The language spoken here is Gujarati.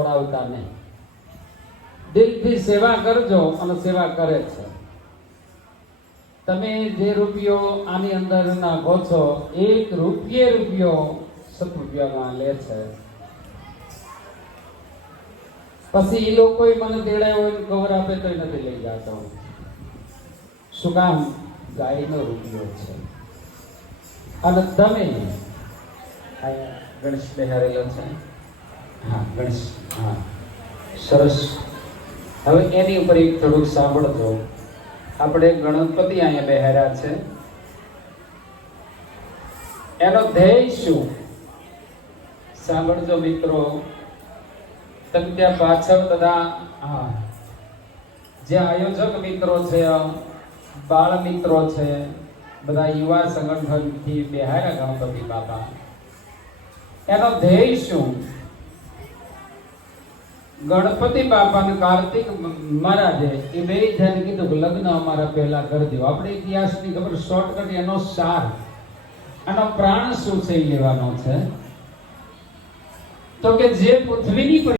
છોડાવતા નહીં. દિલથી સેવા કરજો અને સેવા કરે છે. તમે જે રૂપિયો આની અંદર નાખો છો, રૂપિયો સત્રુપિયામાં લે છે. પછી એ લોકો મને તેડાયો હોય કવર આપે તો નથી લઈ જતો. શું કામ? ગાયનો રૂપિયો છે. અને તમે ગણેશ બેહારેલો છે. હા, ગણેશ. હા, સરસ. હવે એની ઉપર એક થોડુંક સાંભળજો. આપણે ગણપતિ અહીંયા બેહાર્યા છે. એનો ધ્યેય શું? સાંભળજો મિત્રો. તમે ત્યાં પાછળ બધા જે આયોજક મિત્રો છે, બાળ મિત્રો છે, બધા યુવા સંગઠનથી બેહાર્યા ગણપતિ બાપા. એનો ધ્યેય શું? ગણપતિ બાપા અને કાર્તિક મહારાજે એ બે જણ કીધું કે લગ્ન અમારા પહેલા કરી દો. આપણે ઇતિહાસની ખબર, શોર્ટકટ એનો સાર, આનો પ્રાણ શું છે એ લેવાનો છે. તો કે જે પૃથ્વીની